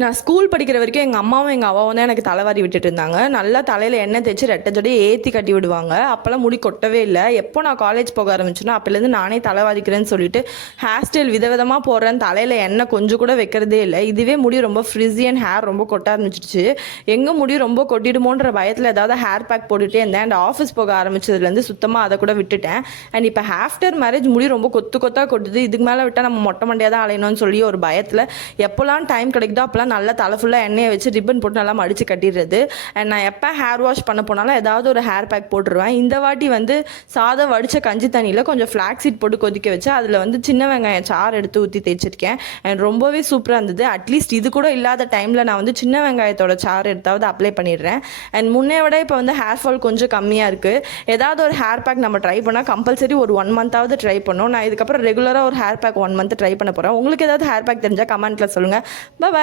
நான் ஸ்கூல் படிக்கிற வரைக்கும் எங்கள் அம்மாவும் எங்கள் அவாவும் தான் எனக்கு தலைவாரி விட்டுட்டு இருந்தாங்க. நல்லா தலையில் எண்ணெய் தேய்ச்சி ரெட்டை ஜடையை ஏற்றி கட்டி விடுவாங்க. அப்போல்லாம் முடி கொட்டவே இல்லை. எப்போ நான் காலேஜ் போக ஆரம்பிச்சேன்னா அப்போலேருந்து நானே தலைவாரிக்கிறேன்னு சொல்லிட்டு ஹேர் ஸ்டைல் விதவிதமாக போடுறேன். தலையில் எண்ணெய் கொஞ்சம் கூட வைக்கிறதே இல்லை. இதுவே முடி ரொம்ப ஃப்ரிஸி அண்ட் ஹேர் ரொம்ப கொட்ட ஆரம்பிச்சிடுச்சு. எங்கள் முடி ரொம்ப கொட்டிடுமோன்ற பயத்தில் ஏதாவது ஹேர் பேக் போட்டுகிட்டே இருந்தேன். அண்ட் ஆஃபீஸ் போக ஆரம்பிச்சதுலேருந்து சுத்தமாக அதை கூட விட்டுட்டேன். அண்ட் இப்போ ஆஃப்டர் மேரேஜ் முடி ரொம்ப கொத்து கொத்தாக கொட்டுது. இதுக்கு மேலே விட்டால் நம்ம மொட்டை மண்டையாக தான் அலையணும்னு சொல்லி ஒரு பயத்தில் எப்போல்லாம் டைம் கிடைக்குதோ அப்போல்லாம் நல்லா தலை ஃபுல்லாக எண்ணெயை வச்சு ரிப்பன் போட்டு நல்லா மடித்து கட்டிடுறது. அண்ட் நான் எப்போ ஹேர் வாஷ் பண்ண போனாலும் ஏதாவது ஒரு ஹேர் பேக் போட்டுருவேன். இந்த வாட்டி சாதம் வடித்த கஞ்சி தண்ணியில் கொஞ்சம் ஃப்ளாக் சீட் போட்டு கொதிக்க வச்சு அதில் சின்ன வெங்காயம் சாறு எடுத்து ஊற்றி தேய்ச்சிருக்கேன். அண்ட் ரொம்பவே சூப்பராக இருந்தது. அட்லீஸ்ட் இது கூட இல்லாத டைமில் நான் சின்ன வெங்காயத்தோட சாறு எடுத்தாவது அப்ளை பண்ணிடுறேன். அண்ட் முன்னே விட இப்போ ஹேர் ஃபால் கொஞ்சம் கம்மியாக இருக்குது. ஏதாவது ஒரு ஹேர் பேக் நம்ம ட்ரை பண்ணால் கம்பல்சரி ஒரு 1 மந்த்தாவது ட்ரை பண்ணோம். நான் இதுக்கப்புறம் ரெகுலராக ஒரு ஹேர் பேக் 1 மந்த் ட்ரை பண்ண போகிறேன். உங்களுக்கு ஏதாவது ஹேர் பேக் தெரிஞ்சால் கமெண்ட்டில் சொல்லுங்கள். பாய்.